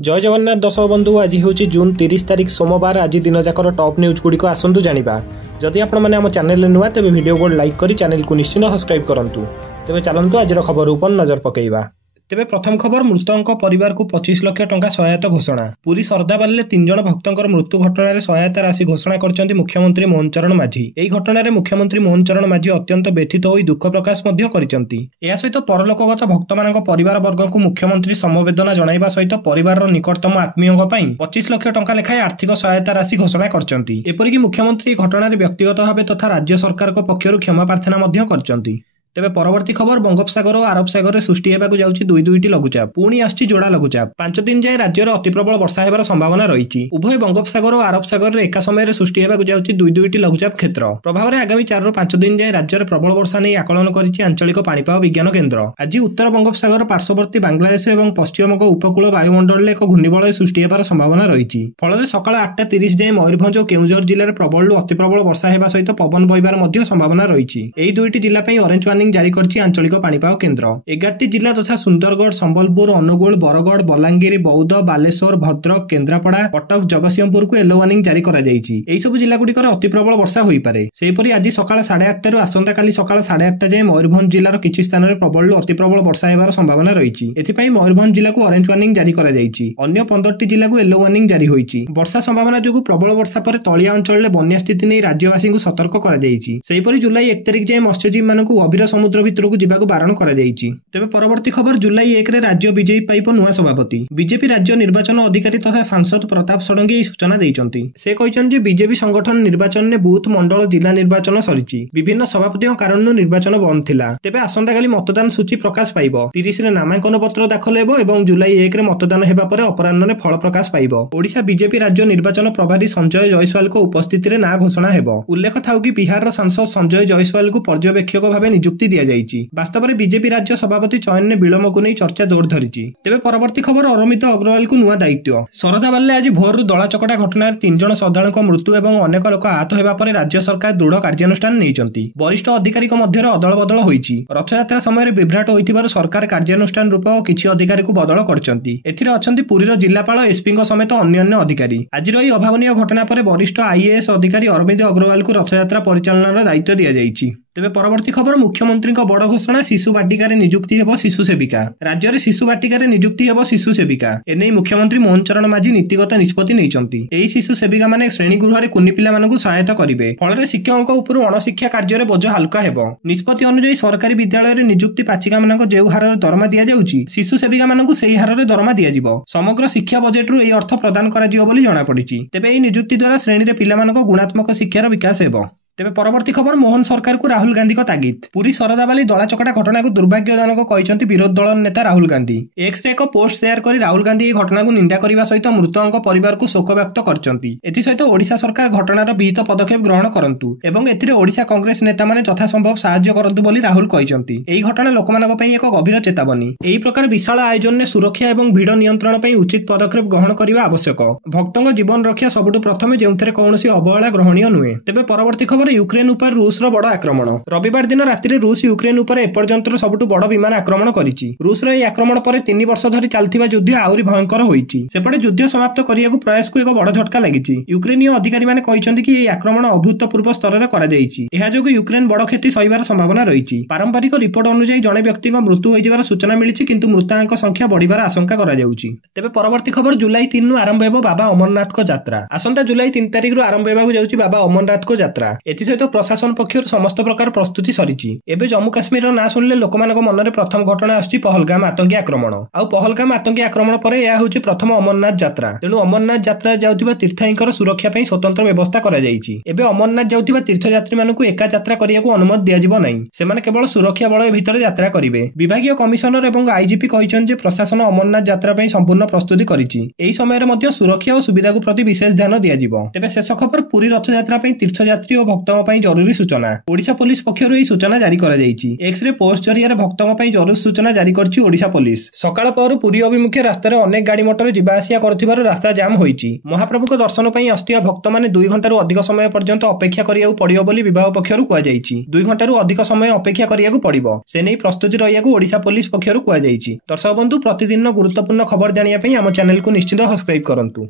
जय जगन्नाथ दर्शक बंधु आज हूँ जून 30 तारिख सोमवार। आज दिन जाकर टॉप न्यूज गुड़िक आसतु जाना। जदि आपण आम चैनल नुआ तेज वीडियो को लाइक कर चैनल को निश्चित सब्सक्राइब करूँ। तेज चलतु आज खबर उपर नजर पकेइबा। तेबे प्रथम खबर मृतकों परिवार को 25 लाख टंका सहायता घोषणा। पुरी सरदाबाले 3 जण भक्तों मृत्यु घटना सहायता राशि घोषणा करछन्ती मुख्यमंत्री मोहन चरण माझी। एही घटना रे मुख्यमंत्री मोहन चरण माझी अत्यंत व्यथित होई दुख प्रकाश मध्य करिसन्ती। एहा सहित परलोकगत भक्तमानक परिवार वर्ग को मुख्यमंत्री समवेदना जणाइबा सहित परिवार निकटतम आत्मीयଙ୍କ ପାଇଁ 25 लाख टंका लेखाएं आर्थिक सहायता राशि घोषणा करछन्ती। एपरिक मुख्यमंत्री घटना रे व्यक्तिगत भाव तथा राज्य सरकार को पक्षरु क्षमा प्रार्थना मध्य करछन्ती। तेबे परवर्ती खबर बंगोपसागर और आरब सागर में सृष्टि होगा जाउछि दुईटी लघुचाप। पुणी आछि जोड़ा लघुचाप। 5 दिन जाए राज्य में अति प्रबल वर्षा होबार संभावना रही। उभय बंगोपसागर और आरब सागर में एका समय सृष्टि होगा जाउछि दुईटी लघुचाप क्षेत्र प्रभाव में आगामी 4 ରୁ 5 दिन जाए राज्य में प्रबल वर्षा नहीं आकलन करिछि आंचलिक पाणीपाग विज्ञान केन्द्र। आज उत्तर बंगोपसागर पार्श्ववर्ती बांग्लादेश और पश्चिम उपकूल वायुमंडल में एक घूर्णिबलय सृष्टि होबार संभावना रही। फल सकाल 8:30 जाए मयूरभंज और केउझर जिले में प्रबल अति प्रबल वर्षा होगा सहित पवन बहिबार संभावना रही। यही दुईटी जिला ऑरेंज वार्निंग जारी करछि आंचलिक पाणीपाग केन्द्र। 11टी जिला तथा सुंदरगढ़, संबलपुर, अनुगुल, बरगढ़, बलांगीर, बौद्ध, बालेश्वर, भद्रक, केन्द्रापड़ा, कटक, जगतसिंहपुर को येलो वार्निंग जारी करा जायछि। एही सब जिला गुड़िकर अति प्रबल वर्षा होई पारे। सेहिपरि आज सकाळ 8:30 आसंता काली सकाळ 8:30 जाए मयूरभंज जिलार किछि स्थान रे प्रबल अति प्रबल वर्षा हेबार संभावना रही। एथिपई मयूरभंज जिला को ऑरेंज वार्निंग जारी करा जायछि। अन्य 15टी जिला को येलो वार्निंग जारी होईछि। वर्षा संभावना जोगु प्रबल वर्षा पर तलिया अंचल में बन्या स्थिति नै राज्यवासी को सतर्क करा जायछि। सेहिपरि जुलाई 1 तारिख जाए मत्स्यजीवी मानकु गभीर समुद्र भितरकु जिबाकु बारण करा जायछि। तेबे परवर्ती खबर जुलाई 1 रे राज्य बीजेपी पाइप नुआ सभापति। बीजेपी राज्य निर्वाचन अधिकारी तथा सांसद प्रताप षडंगी एही सूचना दैछन्ति। से कहिसन्ति जे बीजेपी संगठन निर्वाचन ने बूथ मंडल जिला निर्वाचन सरिछि। विभिन्न सभापतियों कारण निर्वाचन बंद थिला। तेबे आसंता काली मतदान सूची प्रकाश पाइबो। 30 रे नामांकन पत्र दाखल हेबो एवं जुलाई 1 रे मतदान हेबा परे अपराह्न रे फल प्रकाश पाइबो। ओडिशा बीजेपी राज्य निर्वाचन प्रभारी संजय जयसवाल को उपस्थिति रे ना घोषणा हेबो। उल्लेख थाउ कि बिहार रो सांसद संजय जयसवाल को पर्यवेक्षक भाबे नियुक्ति दिया जायछि। वास्तव में बीजेपी राज्य सभापति चयन ने विलंब को नहीं चर्चा जोर धरिछि। तेबे परवर्ती खबर अरमित अग्रवाल को नुआ दायित्व। सरदाबाले आज भोरु दलाचकटा घटना 3 जण श्रद्धालुଙ୍କ मृत्यु एवं अनेक लोक आहत हेबा परे राज्य सरकार दृढ़ कार्यानुष्ठान नैछन्ति। वरिष्ठ अधिकारी मध्य अदल बदल होईछि। रथयात्रा समय विभ्राट होइथिबार सरकार कार्यानुष्ठान रूप और किछि अधिकारी को बदल करछन्ति। एथिरे अछन्ति पुरीर जिलापाल एसपी समेत अन्य अधिकारी। आज रही अभावनीय घटना पर वरिष्ठ आईएएस अधिकारी अरविंद अग्रवाल को रथयात्रा परिचालनार दायित्व दिया जायछि। तेबे परवर्ती खबर मुख्यमंत्री बड़ घोषणा शिशु बाटिका नियुक्ति हेब शिशु सेविका। राज्य में शिशु बाटिका नियुक्ति हेब शिशु सेविका। एने मुख्यमंत्री मोहन चरण माझी नीतिगत निष्पत्ति नैछन्ति। एही शिशु सेविका माने श्रेणी गृह कुनी पिला मानकु सहायता करिवे। फल शिक्षकों उपरु अणशिक्षा कार्य बोझ हल्का हेब। निष्पत्ति अनुसार सरकारी विद्यालय में नियुक्ति पाचिका मानक जे हार दरमा दिया जाउछि शिशु सेविका मानकु सेही हार दरमा दिया जिवो। समग्र शिक्षा बजेट रु एही अर्थ प्रदान करा जिवो बोली जणा पड़िछि। तेबे एही नियुक्ति द्वारा श्रेणी रे पिला मानक गुणात्मक शिक्षार विकास हेब। तेबे परवर्ती खबर मोहन सरकार को राहुल गांधी को तागिद। पुरी सरदाबाली दलाचकटा घटना को दुर्भाग्यजनक कहते विरोधी दल नेता राहुल गांधी। एक्स रे एक पोस्ट शेयर कर राहुल गांधी यह घटना को निंदा करने सहित मृतकों परिवार को शोक व्यक्त करछन्ति। एथिसहित ओडिशा सरकार घटनार विहित पदक्षेप ग्रहण करंतु एवं एथिरे ओडिशा कांग्रेस नेता माने यथासंभव साहाय्य करंतु बोली राहुल कहछन्ति। एही घटना लोकमानक पई एक गभीर चेतावनी। एही प्रकार विशाल आयोजन ने सुरक्षा एवं भिड़ नियंत्रण पई उचित पदक्षेप ग्रहण करबा आवश्यक। भक्तों जीवन रक्षा सबुठु प्रथमे जेउथरे कौनसी अवहेला ग्रहणीय नुहे। तेबे परवर्ती खबर यूक्रेन उपर रूस बड़ आक्रमण। रविवार दिन राति रूस यूक्रेन उपर एपर्यंत सबुठु बड़ विमान आक्रमण करिछि। रूस रो आक्रमण पर 3 वर्ष धरि चलथिबा युद्ध आउरी भयंकर होईछि। सेपटे युद्ध समाप्त करियाकु प्रयास को एक बड़ झटका लागिछि। यूक्रेनीय अधिकारी माने कहिसन्ति कि एही आक्रमण अभूतपूर्व स्तर रे करा जायछि। एहा जोगु यूक्रेन बड़ क्षति सहिबार संभावना रहिछि। पारंपरिक रिपोर्ट अनुसार जणे व्यक्तिक मृत्यु होइजिबार सूचना मिलिछि किंतु मृतांक संख्या बढ़िबार आशंका करा जाउछि। तेबे परवर्ती खबर जुलाई 3 रु आरंभ हेबो बाबा अमरनाथ को यात्रा। आसंता जुलाई 3 तारिख रु आरंभ हेबाकु जाउछि बाबा अमरनाथ को यात्रा। एथि सहित प्रशासन पक्षर समस्त प्रकार प्रस्तुति सरिछि। एबे जम्मू काश्मीर ना सुनले लोकमानक मन रे प्रथम घटना आछि पहलगाम आतंकी आक्रमण। आ पहलगाम आतंकी आक्रमण पर या होछि प्रथम अमरनाथ यात्रा। तेणु अमरनाथ यात्रा जाउथिबा तीर्थयात्रींकर सुरक्षा पई स्वतंत्र व्यवस्था करा जायछि। एबे अमरनाथ जाउथिबा तीर्थयात्री मानकु एका यात्रा करियाकु अनुमति दिया जिवो नै। सेमाने केवल सुरक्षा बळ भितर यात्रा करिवे। विभागीय कमिशनर एवं आईजीपी कहिछन जे प्रशासन अमरनाथ यात्रा पई संपूर्ण प्रस्तुति करिछि। एही समय रे मध्ये सुरक्षा और सुविधा को प्रति विशेष ध्यान दिया जिवो। तेबे शेष खबर पुरी रथ यात्रा पई तीर्थयात्री और भक्तों ପାଇଁ ଜରୁରୀ ସୂଚନା। ଓଡ଼ିଶା ପୋଲିସ ପକ୍ଷରୁ ଏହି ସୂଚନା ଜାରି କରାଯାଇଛି। ଏକ୍ସରେ ପୋଷ୍ଟ ଜରିଆରେ ଭକ୍ତଙ୍କ ପାଇଁ ଜରୁରୀ ସୂଚନା ଜାରି କରିଛି ଓଡ଼ିଶା ପୋଲିସ। ସକାଳ ପହରୁ ପୁରୀ ଅଭିମୁଖେ ରାସ୍ତାରେ ଅନେକ ଗାଡ଼ି ମଟର ଯିବା ଆସିବା କରୁଥିବାରୁ ରାସ୍ତା ଜାମ୍ ହୋଇଛି। ମହାପ୍ରଭୁଙ୍କ ଦର୍ଶନ ପାଇଁ ଆସୁଥିବା ଭକ୍ତମାନେ 2 ଘଣ୍ଟାରୁ ଅଧିକ ସମୟ ପର୍ଯ୍ୟନ୍ତ ଅପେକ୍ଷା କରିବାକୁ ପଡ଼ିବ ବୋଲି ବିଭାଗ ପକ୍ଷରୁ କୁହାଯାଇଛି। 2 ଘଣ୍ଟାରୁ ଅଧିକ ସମୟ ଅପେକ୍ଷା କରିବାକୁ ପଡ଼ିବ। ସେ ନେଇ ପ୍ରସ୍ତୁତି ରହିବାକୁ ଓଡ଼ିଶା ପୋଲିସ ପକ୍ଷରୁ କୁହାଯାଇଛି। ଦର୍ଶକ ବନ୍ଧୁ ପ୍ରତିଦିନ ଗୁରୁତ୍ୱପୂର୍ଣ୍ଣ ଖବର ଜାଣିବା ପାଇଁ ଆମ ଚ୍ୟାନେଲକୁ ନିଶ୍ଚିତ ସବସ୍କ୍ରାଇବ କରନ୍ତୁ।